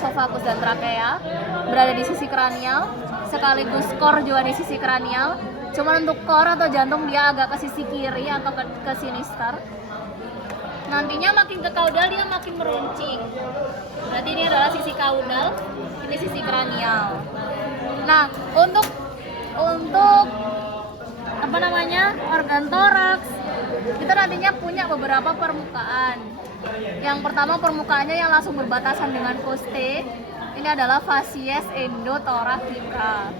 Esophagus dan trakea berada di sisi kranial, sekaligus core juga di sisi kranial. Cuman untuk core atau jantung dia agak ke sisi kiri atau ke sinister. Nantinya makin ke kaudal dia makin meruncing. Berarti ini adalah sisi kaudal, ini sisi kranial. Nah, untuk organ toraks kita nantinya punya beberapa permukaan. Yang pertama permukaannya yang langsung berbatasan dengan costae. Ini adalah facies endothoracica.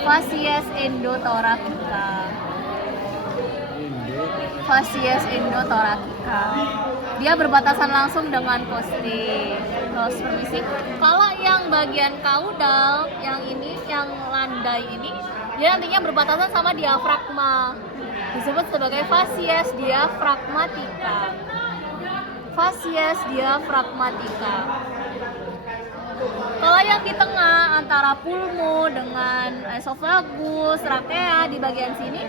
Facies endothoracica. Facies endothoracica. Dia berbatasan langsung dengan costae. Terus permisi. Kalau yang bagian kaudal, yang ini, yang landai ini, dia nantinya berbatasan sama diafragma. Disebut sebagai facies diaphragmatica. Facies diaphragmatica. Kalau yang di tengah antara pulmo dengan esophagus, trakea di bagian sini,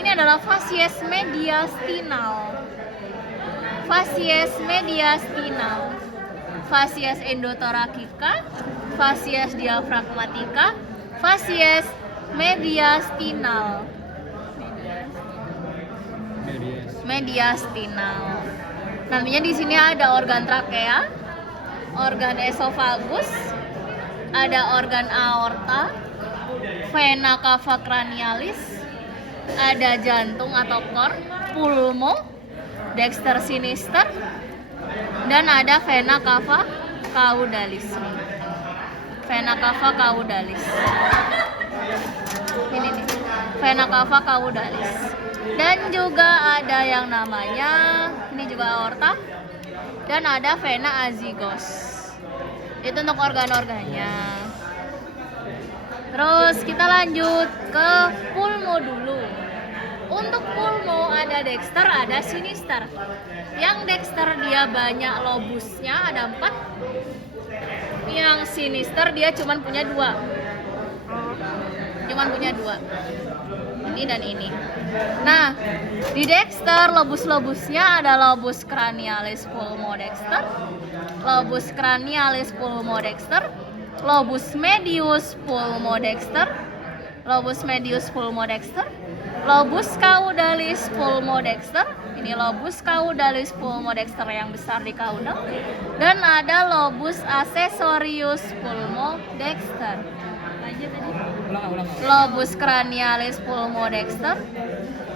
ini adalah facies mediastinal. Facies mediastinal. Facies endothoracica, facies diaphragmatica, facies mediastinal. Mediastinal. Namanya di sini ada organ trakea, organ esophagus, ada organ aorta, vena cava cranialis, ada jantung atau core, pulmo, dexter sinister, dan ada vena cava caudalis. Vena cava caudalis. Ini nih, vena cava caudalis. Dan juga ada yang namanya, ini juga aorta, dan ada vena azygos. Itu untuk organ-organnya. Terus kita lanjut ke pulmo dulu. Untuk pulmo ada dexter, ada sinister. Yang dexter dia banyak lobusnya, ada 4. Yang sinister dia cuma punya 2. Ini dan ini. Nah, di dexter lobus-lobusnya ada lobus cranialis pulmodexter, lobus cranialis pulmodexter, lobus medius pulmodexter, lobus medius pulmodexter, lobus caudalis pulmodexter. Ini lobus caudalis pulmodexter yang besar di caudal, dan ada lobus accessorius pulmodexter. Lobus cranialis pulmodexter,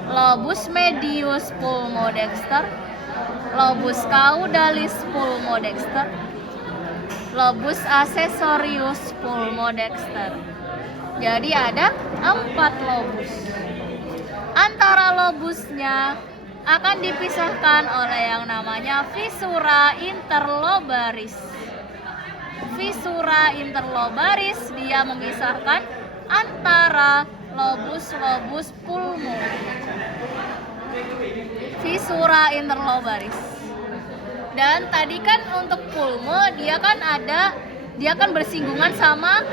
lobus medius pulmodexter, lobus caudalis pulmodexter, lobus accessorius pulmodexter. Jadi ada 4 lobus. Antara lobusnya akan dipisahkan oleh yang namanya fissura interlobaris. Fissura interlobaris dia memisahkan antara lobus-lobus pulmo. Fissura interlobaris. Dan tadi kan untuk pulmo dia kan bersinggungan sama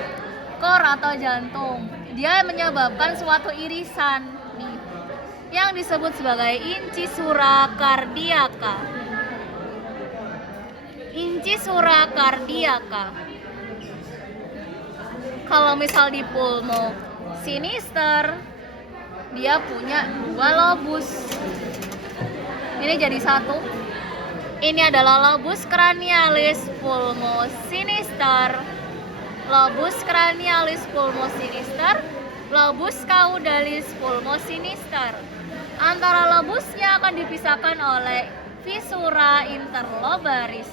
core atau jantung. Dia menyebabkan suatu irisan nih, yang disebut sebagai incisura cardiaca. Incisura cardiaca. Kalau misal di pulmo sinister dia punya 2 lobus. Ini jadi 1. Ini adalah lobus cranialis pulmo sinister, lobus cranialis pulmo sinister, lobus caudalis pulmo sinister. Antara lobusnya akan dipisahkan oleh fissura interlobaris.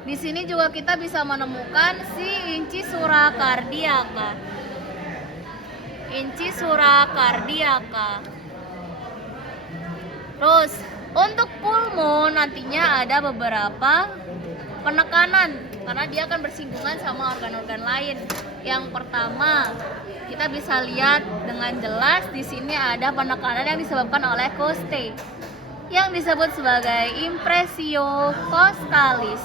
Di sini juga kita bisa menemukan si incisura cardiaca. Incisura cardiaca. Terus untuk pulmo nantinya ada beberapa penekanan karena dia akan bersinggungan sama organ-organ lain. Yang pertama, kita bisa lihat dengan jelas di sini ada penekanan yang disebabkan oleh costae, yang disebut sebagai impressio costalis.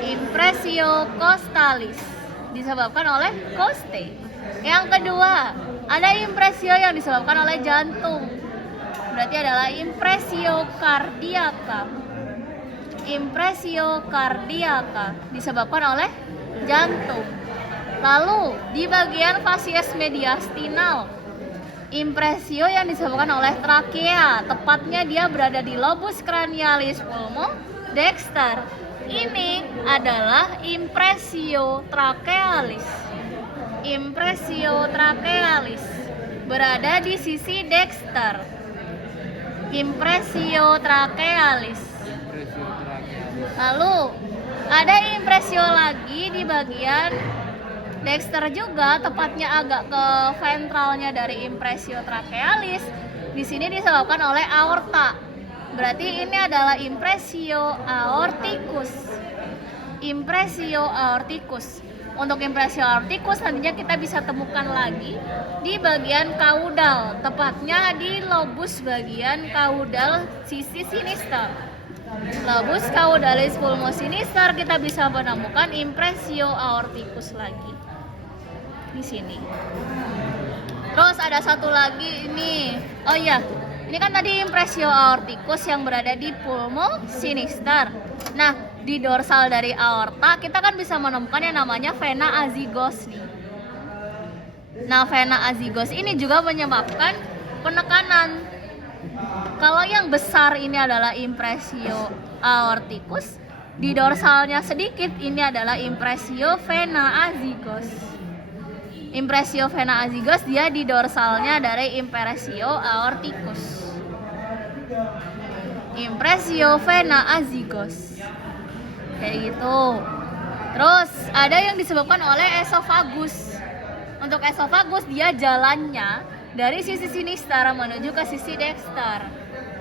Impressio costalis disebabkan oleh costae. Yang kedua, ada impressio yang disebabkan oleh jantung. Berarti adalah impressio cardiaca. impresio cardiaca disebabkan oleh jantung. Lalu di bagian facies mediastinal, impresio yang disebabkan oleh trakea, tepatnya dia berada di lobus cranialis pulmo dexter. Ini adalah impresio trachealis. Impresio trachealis berada di sisi dexter. Impresio trachealis. Lalu ada impresio lagi di bagian dexter juga, tepatnya agak ke ventralnya dari impresio trachealis. Di sini disebabkan oleh aorta. Berarti ini adalah impresio aorticus. Impresio aorticus. Untuk impresio aorticus nantinya kita bisa temukan lagi di bagian kaudal, tepatnya di lobus bagian kaudal sisi sinister. Lobus caudalis pulmo sinister kita bisa menemukan impresio aorticus lagi di sini. Terus ada satu lagi ini. Oh iya, ini kan tadi impresio aorticus yang berada di pulmo sinister. Nah, di dorsal dari aorta kita kan bisa menemukan yang namanya vena azygos nih. Nah, vena azygos ini juga menyebabkan penekanan. Kalau yang besar ini adalah impresio aorticus, di dorsalnya sedikit ini adalah impresio vena azygos. Impresio vena azygos dia di dorsalnya dari impresio aorticus. Impresio vena azygos. Kayak gitu. Terus ada yang disebabkan oleh esofagus. Untuk esofagus dia jalannya dari sisi sinister menuju ke sisi dexter.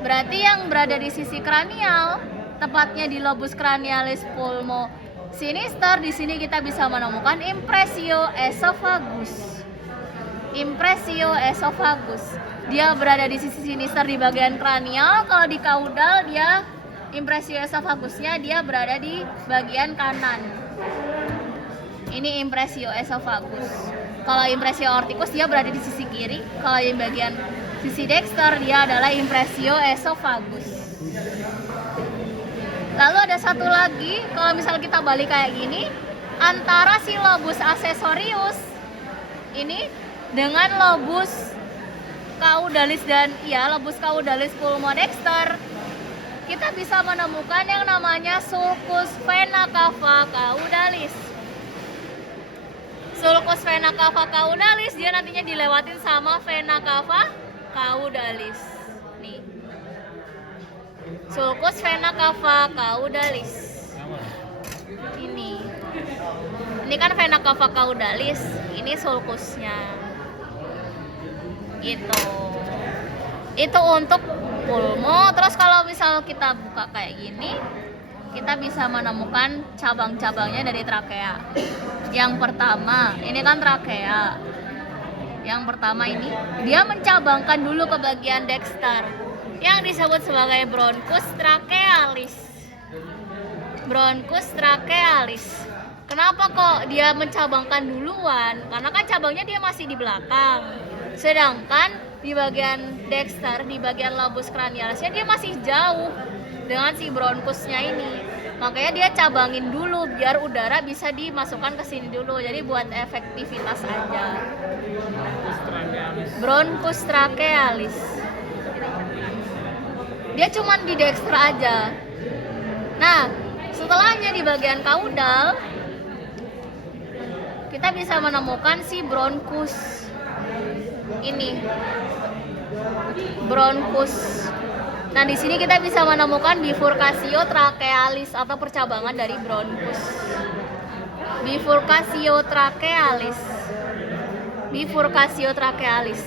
Berarti yang berada di sisi kranial, tepatnya di lobus cranialis pulmo sinister, di sini kita bisa menemukan impresio esophagus. Impresio esophagus. Dia berada di sisi sinister di bagian kranial. Kalau di kaudal dia impresio esophagusnya dia berada di bagian kanan. Ini impresio esophagus. Kalau impresio aorticus dia berada di sisi kiri. Kalau di bagian sisi dexter dia adalah impresio esophagus. Lalu ada satu lagi, kalau misalnya kita balik kayak gini, antara si lobus accessorius ini dengan lobus caudalis dan lobus caudalis pulmo dexter, kita bisa menemukan yang namanya sulcus vena cava caudalis. Sulcus vena cava caudalis dia nantinya dilewatin sama vena cava caudalis. Nih. Sulcus vena cava caudalis. Ini kan vena cava caudalis, ini sulcusnya. Gitu. Itu untuk pulmo. Terus kalau misal kita buka kayak gini, kita bisa menemukan cabang-cabangnya dari trakea. Yang pertama, ini kan trakea. Yang pertama ini, dia mencabangkan dulu ke bagian dexter yang disebut sebagai bronchus trachealis. Bronchus trachealis. Kenapa kok dia mencabangkan duluan? Karena kan cabangnya dia masih di belakang. Sedangkan di bagian dexter, di bagian lobus cranialisnya dia masih jauh dengan si bronchusnya ini. Makanya dia cabangin dulu biar udara bisa dimasukkan ke sini dulu. Jadi buat efektivitas aja. Bronchus trachealis. Dia cuman di dexter aja. Nah, setelahnya di bagian kaudal kita bisa menemukan si bronchus ini. Bronchus. Nah, di sini kita bisa menemukan bifurcatio trachealis atau percabangan dari bronchus. Bifurcatio trachealis. Bifurcatio trachealis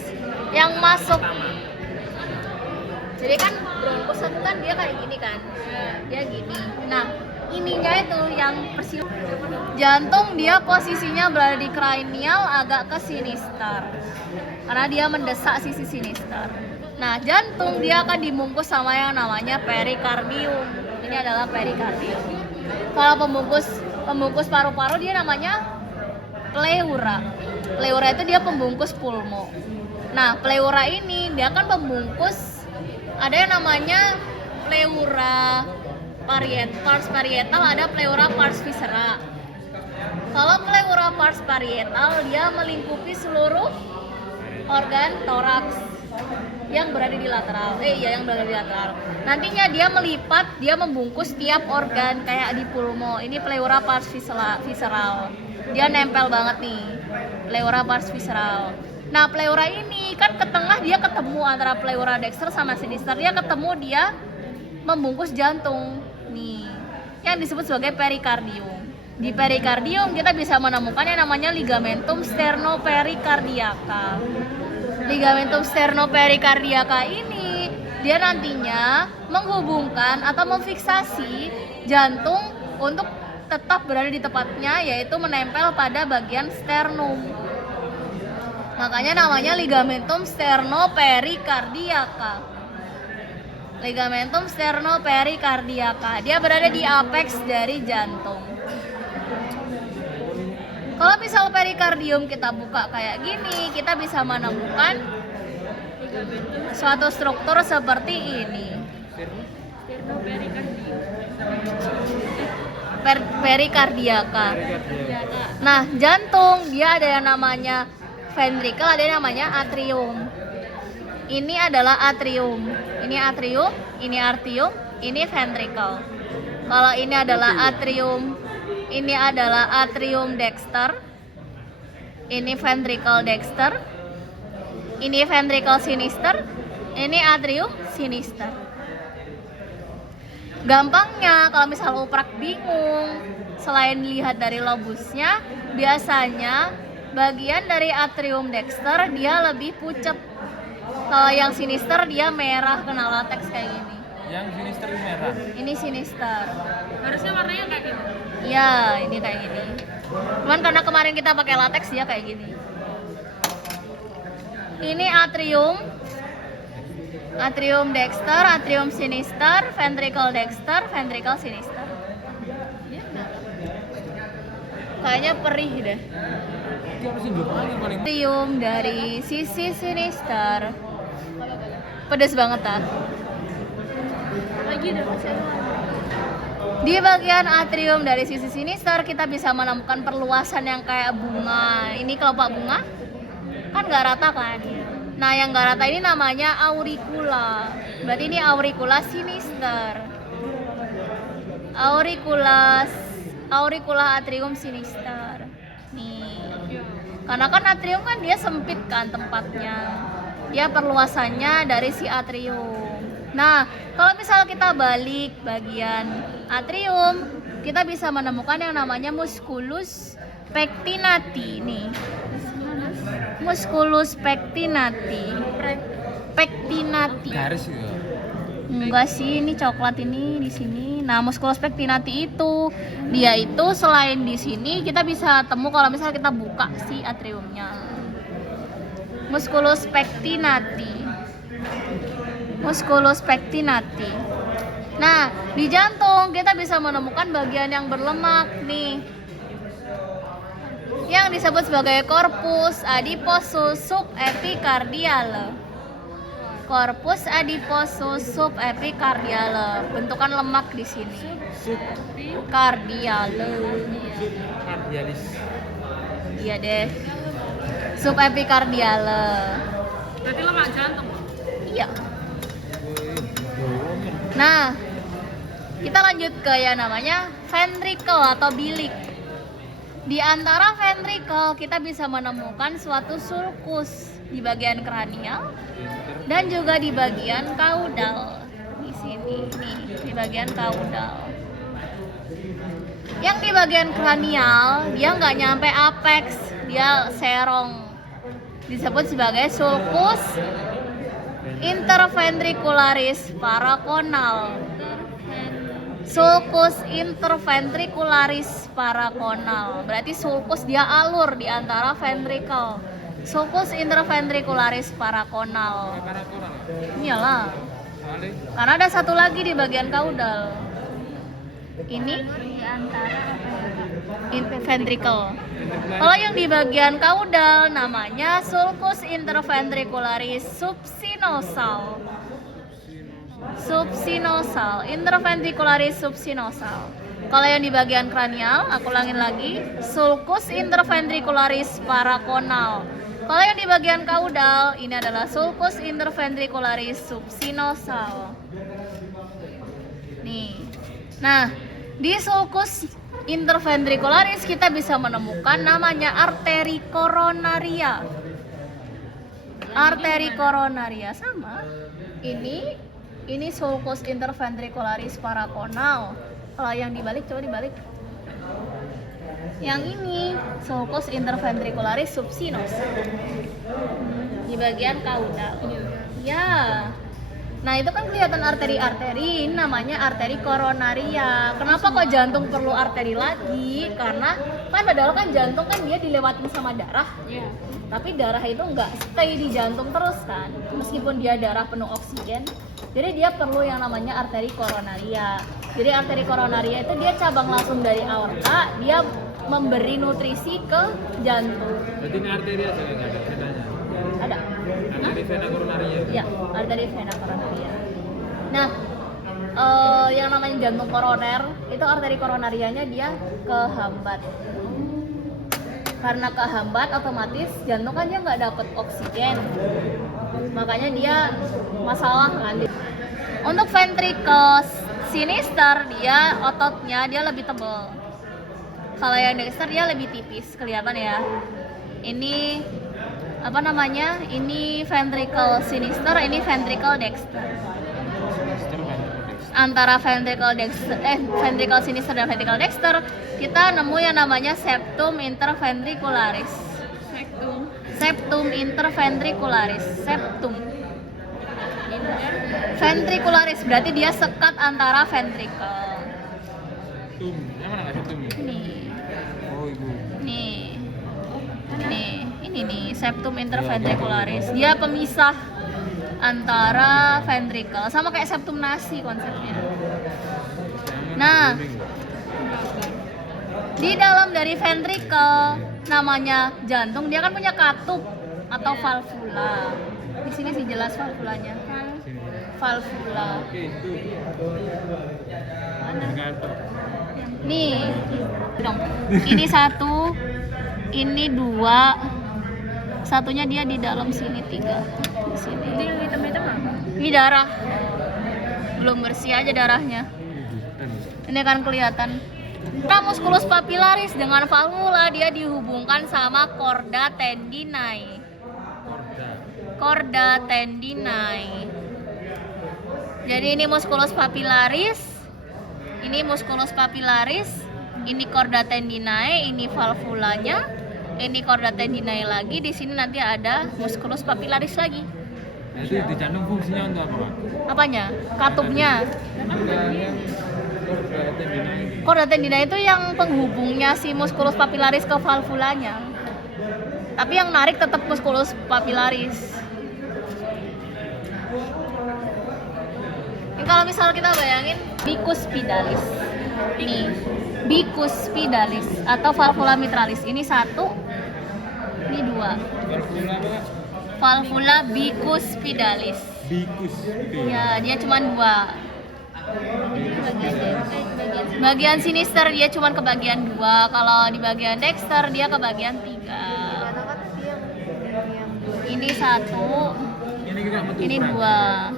yang masuk. Jadi kan bronchus itu kan dia kayak gini kan. Dia gini. Nah, ininya itu yang jantung dia posisinya berada di cranial agak ke sinister. Karena dia mendesak sisi sinister. Nah, jantung dia akan dibungkus sama yang namanya perikardium. Ini adalah perikardium. Kalau pembungkus paru-paru dia namanya pleura. Pleura itu dia pembungkus pulmo. Nah, pleura ini dia kan pembungkus, ada yang namanya pleura pars parietal, ada pleura pars viscera. Kalau pleura pars parietal dia melingkupi seluruh organ toraks yang berada di lateral. Yang berada di lateral. Nantinya dia melipat, dia membungkus tiap organ kayak di pulmo. Ini pleura pars visceral. Dia nempel banget nih. Pleura pars visceral. Nah, pleura ini kan ke tengah dia ketemu antara pleura dexter sama sinister. Dia ketemu, dia membungkus jantung nih, yang disebut sebagai perikardium. Di perikardium kita bisa menemukan yang namanya ligamentum sternopericardiaca. Ligamentum sternopericardiaca ini dia nantinya menghubungkan atau memfiksasi jantung untuk tetap berada di tempatnya, yaitu menempel pada bagian sternum. Makanya namanya ligamentum sternopericardiaca. Ligamentum sternopericardiaca. Dia berada di apex dari jantung. Kalau misal perikardium kita buka kayak gini, kita bisa menemukan suatu struktur seperti ini. Perikardiaca. Nah, jantung dia ada yang namanya ventricle, ada yang namanya atrium. Ini adalah atrium. Ini atrium, ini artium, ini ventricle. Kalau ini adalah atrium, ini adalah atrium dexter. Ini ventricle dexter. Ini ventricle sinister. Ini atrium sinister. Gampangnya kalau misal uprak bingung, selain lihat dari lobusnya, biasanya bagian dari atrium dexter dia lebih pucat. Kalau yang sinister dia merah kena latex kayak gini. Yang sinister ini merah. Ini sinister. Harusnya warnanya kayak gitu. Ya, ini kayak gini. Cuman karena kemarin kita pakai latex dia kayak gini. Ini atrium. Atrium dexter, atrium sinister, ventricle dexter, ventricle sinister. Kayaknya perih deh. Atrium dari sisi sinister. Pedes banget ah. Lagi udah masih. Di bagian atrium dari sisi sinister kita bisa menemukan perluasan yang kayak bunga. Ini kelopak bunga kan nggak rata kan? Nah, yang nggak rata ini namanya auricula. Berarti ini auricula sinister. Auricula atrium sinister. Nih. Karena kan atrium kan dia sempit kan tempatnya. Dia perluasannya dari si atrium. Nah, kalau misal kita balik bagian atrium, kita bisa menemukan yang namanya musculus pectinati nih. Musculus pectinati. Pectinati. Garis gitu. Enggak sih, ini coklat ini di sini. Nah, musculus pectinati itu dia itu selain di sini kita bisa temu kalau misalnya kita buka si atriumnya. Musculus pectinati. Musculus pectinati. Nah, di jantung kita bisa menemukan bagian yang berlemak nih, yang disebut sebagai corpus adiposus subepicardiale. Corpus adiposus subepicardiale. Bentukan lemak di sini. Cardiale. Cardialis. Iya deh. Subepicardiale. Berarti lemak jantung. Iya. Nah, kita lanjut ke yang namanya ventricle atau bilik. Di antara ventricle kita bisa menemukan suatu sulcus di bagian kranial dan juga di bagian kaudal. Di sini nih, di bagian kaudal. Yang di bagian kranial dia nggak nyampe apex, dia serong. Disebut sebagai sulcus interventricularis paraconal. Sulcus interventricularis paraconal. Berarti sulcus dia alur di antara ventricle. Sulcus interventricularis paraconal. Iyalah. Karena ada satu lagi di bagian kaudal. Ini Di antara ventricle. Kalau yang di bagian kaudal namanya sulcus interventricularis subsinosal. subsinosal, interventricularis subsinosal. Kalau yang di bagian kranial, aku ulangin lagi, sulcus interventricularis parakonal. Kalau yang di bagian kaudal, ini adalah sulcus interventricularis subsinosal. Nih. Nah, di sulcus interventricularis kita bisa menemukan namanya arteri koronaria. Arteri koronaria sama. Ini sulcus interventricularis parakonal. Kalau yang dibalik, coba dibalik. Yang ini sulcus interventricularis subsinosal. Di bagian kaudal. Ya. Nah, itu kan kelihatan arteri-arteri, ini namanya arteri koronaria. Kenapa kok jantung perlu arteri lagi? Karena kan padahal kan jantung kan dia dilewatin sama darah. Iya. Tapi darah itu nggak stay di jantung terus kan, meskipun dia darah penuh oksigen. Jadi dia perlu yang namanya arteri koronaria. Jadi arteri koronaria itu dia cabang langsung dari aorta, dia memberi nutrisi ke jantung. Berarti ini arteri aja nggak ada venanya? Ada. Arteri vena koronaria. Ya, arteri vena koronaria. Nah, yang namanya jantung koroner itu arteri koronarianya dia kehambat. Karena kehambat otomatis jantung kan dia nggak dapet oksigen, makanya dia masalah kan. Untuk ventricle sinister dia ototnya dia lebih tebal. Kalau yang dexter dia lebih tipis, kelihatan ya. Ini apa namanya? Ini ventricle sinister, ini ventricle dexter. Antara ventricle sinister dan ventricle dexter kita nemu yang namanya septum interventricularis. Septum interventricularis. Septum ventricularis berarti dia sekat antara ventricle. Tum, yang mana nggak septum? Nih, Oh ibu. ini nih septum interventricularis. Dia pemisah antara ventricle, sama kayak septum nasi konsepnya. Nah, di dalam dari ventricle namanya jantung, dia kan punya katup atau valvula. Di sini sih jelas valvulanya. Valvula. Oke itu. Nih, dong. Ini satu, ini dua, satunya dia di dalam sini tiga. Di sini. Ini yang hitam-hitam apa? Ini darah. Belum bersih aja darahnya. Ini kan kelihatan. Musculus papillaris dengan valvula dia dihubungkan sama chorda tendinae. Chorda tendinae. Jadi ini musculus papillaris, ini musculus papillaris, ini chorda tendinae, ini valvulanya, ini chorda tendinae lagi. Di sini nanti ada musculus papillaris lagi. Nah, itu di jantung fungsinya untuk apa, Pak? Apanya? Katupnya. Tendinae. Chorda tendinae itu yang penghubungnya si musculus papillaris ke valvulanya. Tapi yang narik tetap musculus papillaris. Ini kalau misal kita bayangin bicuspidalis. Nih, bicuspidalis atau valvula mitralis. Ini satu, ini dua. Valvula apa? Valvula bicuspidalis. Bikus. Ya, dia cuma dua. Bagian sinister dia cuma ke bagian dua. Kalau di bagian dexter dia ke bagian tiga. Ini satu, ini dua.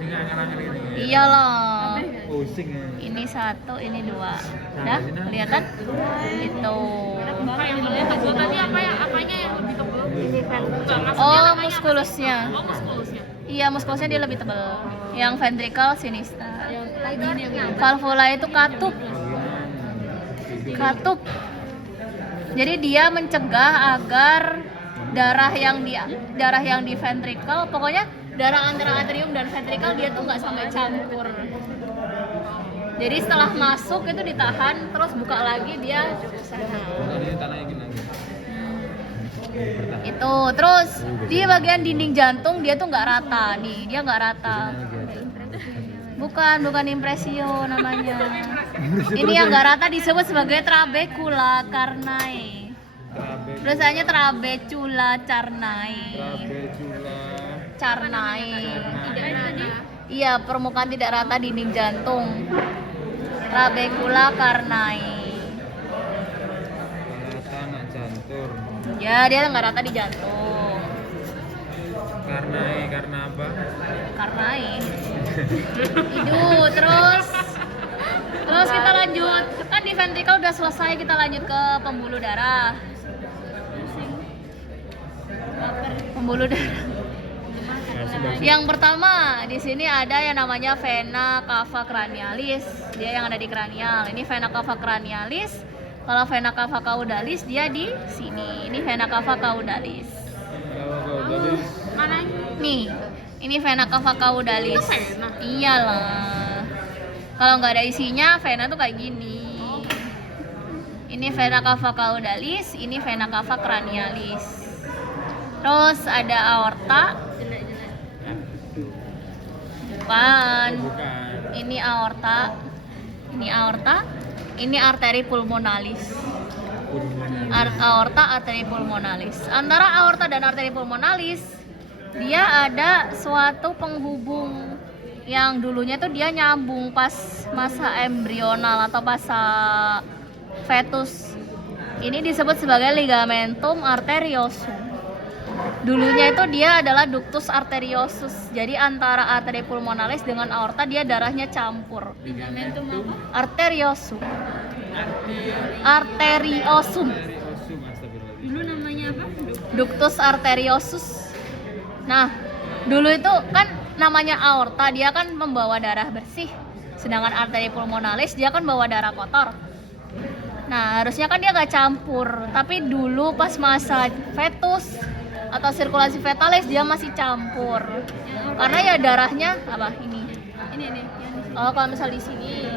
Iya loh. Pusing ya. Ini satu, ini dua. Dah, kelihatan? Itu. Kayak yang boleh tebal tadi apanya yang lebih tebal? Enggak, maksudnya Oh, namanya apa? muskulusnya. Oh, muskulusnya. Iya, muskulusnya dia lebih tebal. Yang ventricle sinister. Ini yang Valvula itu katup. Katup. Jadi dia mencegah agar darah yang di ventricle, pokoknya darah antara atrium dan ventricle dia tuh nggak sampai campur. Jadi setelah masuk itu ditahan, terus buka lagi dia ke sana. Tadi tanahnya lagi. Itu terus di bagian dinding jantung dia tuh nggak rata nih, dia nggak rata. Bukan impresio namanya. Ini yang nggak rata disebut sebagai trabecula carnae. Biasanya trabecula carnae. Trabecula Carnae. Iya, permukaan tidak rata dinding jantung. Trabecula carnai. Rata anak jantur. Ya, dia nggak rata di jantung. Karena apa? Carnai. Itu terus kita lanjut. Kan di ventricle udah selesai, kita lanjut ke pembuluh darah. Pembuluh darah. Yang pertama di sini ada yang namanya vena cava cranialis. Dia yang ada di kranial. Ini vena cava cranialis. Kalau vena cava caudalis dia di sini. Ini vena cava caudalis. Kalau dari Mana? Nih, ini vena cava caudalis. Itu vena? Iyalah. Kalau nggak ada isinya, vena tuh kayak gini. Ini vena cava caudalis, ini vena cava cranialis. Terus ada aorta. Bukan. Ini aorta. Ini aorta. Ini arteri pulmonalis. Aorta, arteri pulmonalis. Antara aorta dan arteri pulmonalis, dia ada suatu penghubung yang dulunya tuh dia nyambung pas masa embrional atau masa fetus. Ini disebut sebagai ligamentum arteriosum. Dulunya itu dia adalah ductus arteriosus. Jadi antara arteri pulmonalis dengan aorta dia darahnya campur. Ligamentum apa? Arteriosum. Arteriosum. Dulu namanya apa? Ductus arteriosus. Nah, dulu itu kan namanya aorta, dia kan membawa darah bersih. Sedangkan arteri pulmonalis dia kan bawa darah kotor. Nah, harusnya kan dia gak campur. Tapi dulu pas masa fetus atau sirkulasi fetalis dia masih campur. Karena ya darahnya apa? Ini. Oh, kalau misal di sini.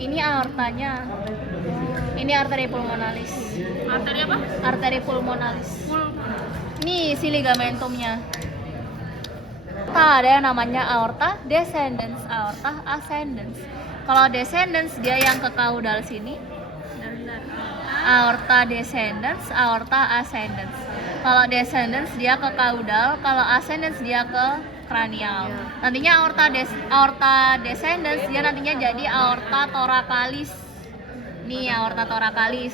Ini aortanya. Ini arteri pulmonalis. Arteri apa? Arteri pulmonalis. Nih si ligamentumnya. Ada yang namanya aorta descendens, aorta ascendens. Kalau descendens dia yang ke caudal sini. Aorta descendens, aorta ascendens. Kalau descendens dia ke caudal, kalau ascendens dia ke kranial. Nantinya aorta descendens dia nantinya jadi aorta thoracalis. Nih aorta thoracalis.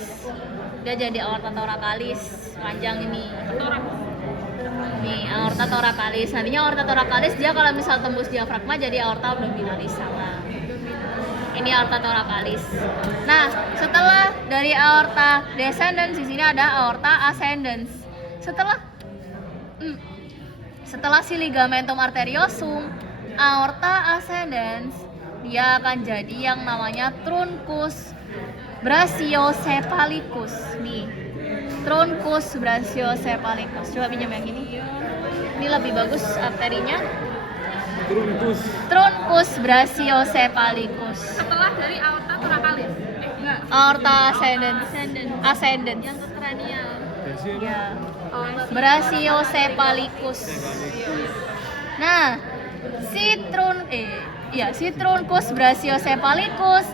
Dia jadi aorta thoracalis panjang ini. Nih aorta thoracalis. Nantinya aorta thoracalis dia kalau misal tembus diafragma jadi aorta abdominalis sama. Ini aorta thoracalis. Nah, setelah dari aorta descendens di sini ada aorta ascendens. Setelah si ligamentum arteriosum, aorta ascendens, dia akan jadi yang namanya truncus brachiocephalicus. Nih, truncus brachiocephalicus. Coba pinjam yang ini. Ini lebih bagus arterinya. Truncus brachiocephalicus. Setelah dari aorta thoracalis. Enggak. Aorta ascendens. Yang ke kranial. Ya. Brachiocephalicus. Nah, si truncus brachiocephalicus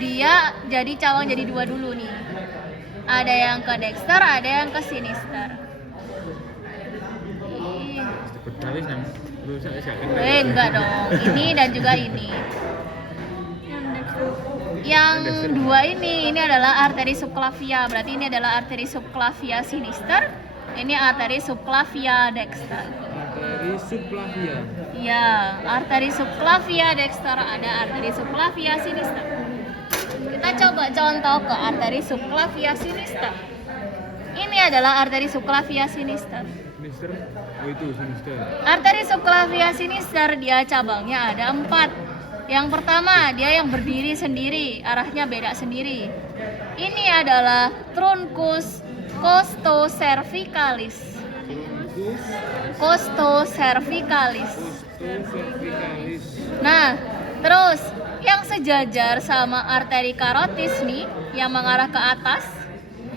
dia jadi cawang jadi dua dulu nih. Ada yang ke dexter, ada yang ke sinister. Enggak dong. Ini dan juga ini. Yang dua ini adalah arteri subclavia. Berarti ini adalah arteri subclavia sinister. Ini arteri subclavia dexter. Arteri subclavia. Iya, arteri subclavia dexter, ada arteri subclavia sinister. Kita coba contoh ke arteri subclavia sinister. Ini adalah arteri subclavia sinister. Sinister? Oh itu sinister. Arteri subclavia sinister dia cabangnya ada 4. Yang pertama dia yang berdiri sendiri, arahnya beda sendiri. Ini adalah truncus costocervicalis. Costocervicalis. Nah, terus yang sejajar sama arteri carotis nih, yang mengarah ke atas,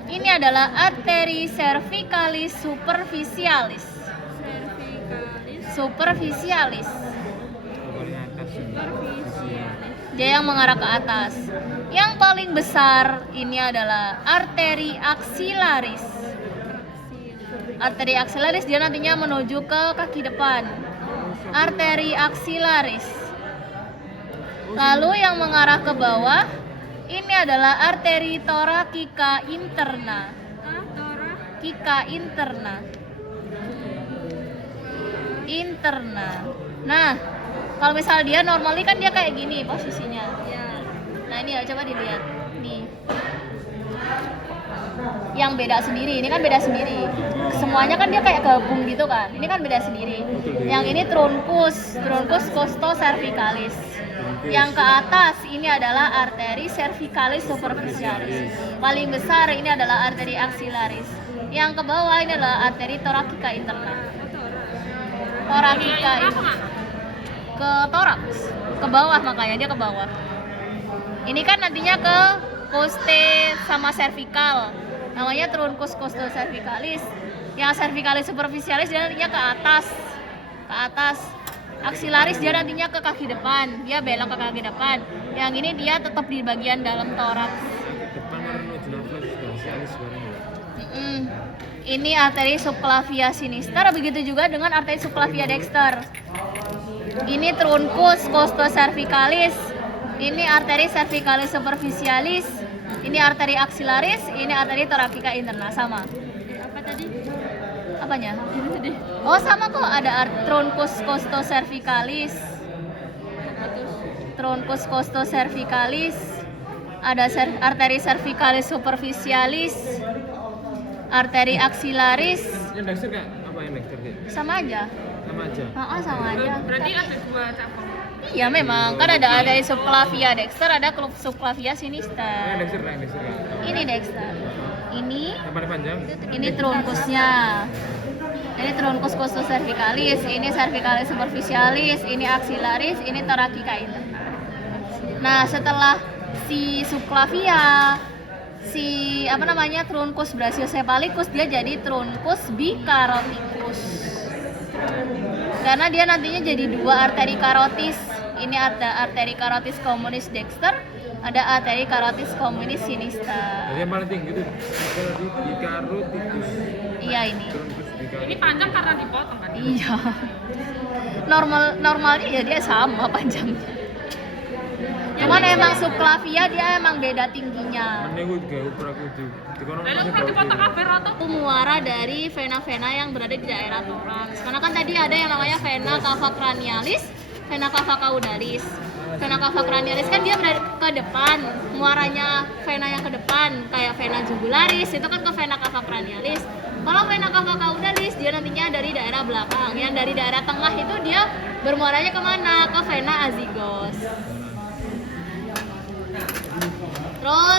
ini adalah arteri cervicalis superficialis. Superficialis. Dia yang mengarah ke atas. Yang paling besar ini adalah arteri axillaris. Arteri axillaris dia nantinya menuju ke kaki depan. arteri aksilaris. Lalu yang mengarah ke bawah ini adalah arteri thoracica interna. Cica interna. Nah, kalau misal dia normally kan dia kayak gini posisinya. Nah ini ya, coba dilihat. Nih. Yang beda sendiri, ini kan beda sendiri. Semuanya kan dia kayak gabung gitu kan. Ini kan beda sendiri. Yang ini truncus costocervicalis. Yang ke atas ini adalah arteri cervicalis superficialis. Paling besar ini adalah arteri axillaris. Yang ke bawah ini adalah arteri thoracica interna. Thoracica ke toraks, ke bawah, makanya dia ke bawah. Ini kan nantinya ke coste sama cervical. Namanya truncus costocervicalis. Yang cervicalis superficialis dia nantinya ke atas. Axillaris dia nantinya ke kaki depan. Dia belok ke kaki depan. Yang ini dia tetap di bagian dalam toraks. Depan warna jenaflex spesialis barang ya. Ini arteri subclavia sinister, begitu juga dengan arteri subclavia dexter. Ini truncus costocervicalis. Ini arteri cervicalis superficialis. Ini arteri axillaris, ini arteri thoracica interna, sama. Apa tadi? Apanya? Oh, sama kok, ada truncus costocervicalis. Truncus costocervicalis. Ada arteri cervicalis superficialis. Arteri axillaris. Yang Dexter kak? Apa yang Dexter kak? Sama aja. Sama aja. Sama aja. Berarti ada 2 cabang. Iya memang, kan ada arteri subclavia dexter, ada subclavia Yang sinister. Dexter kak? Yang Dexter kak? Ini dexter. Yang paling panjang? Ini truncusnya. Ini truncus costocervicalis, ini cervicalis superficialis, ini axillaris, ini thoracica interna. Nah, setelah si subclavia, si truncus brachiocephalicus, dia jadi truncus bicaroticus. Karena dia nantinya jadi 2 arteri karotis. Ini ada arteri karotis communis dexter, ada arteri karotis communis sinister. Jadi yang paling tinggi itu bicaroticus. Iya ini. Ini panjang karena dipotong kan? Iya. Normalnya ya dia sama panjangnya. Cuman emang subclavia dia emang beda tingginya. Menenggut gak ukur aku di kono Lalu masih kan dipotong bau. kabeh rata. Itu muara dari vena-vena yang berada di daerah toraks. Karena kan tadi ada yang namanya vena cava cranialis, vena cava caudalis. Vena cava cranialis kan dia berada ke depan, muaranya vena yang ke depan kayak vena jugularis itu kan ke vena cava cranialis. Kalau vena cava caudalis dia nantinya dari daerah belakang. Yang dari daerah tengah itu dia bermuaranya kemana? Ke vena azygos. Terus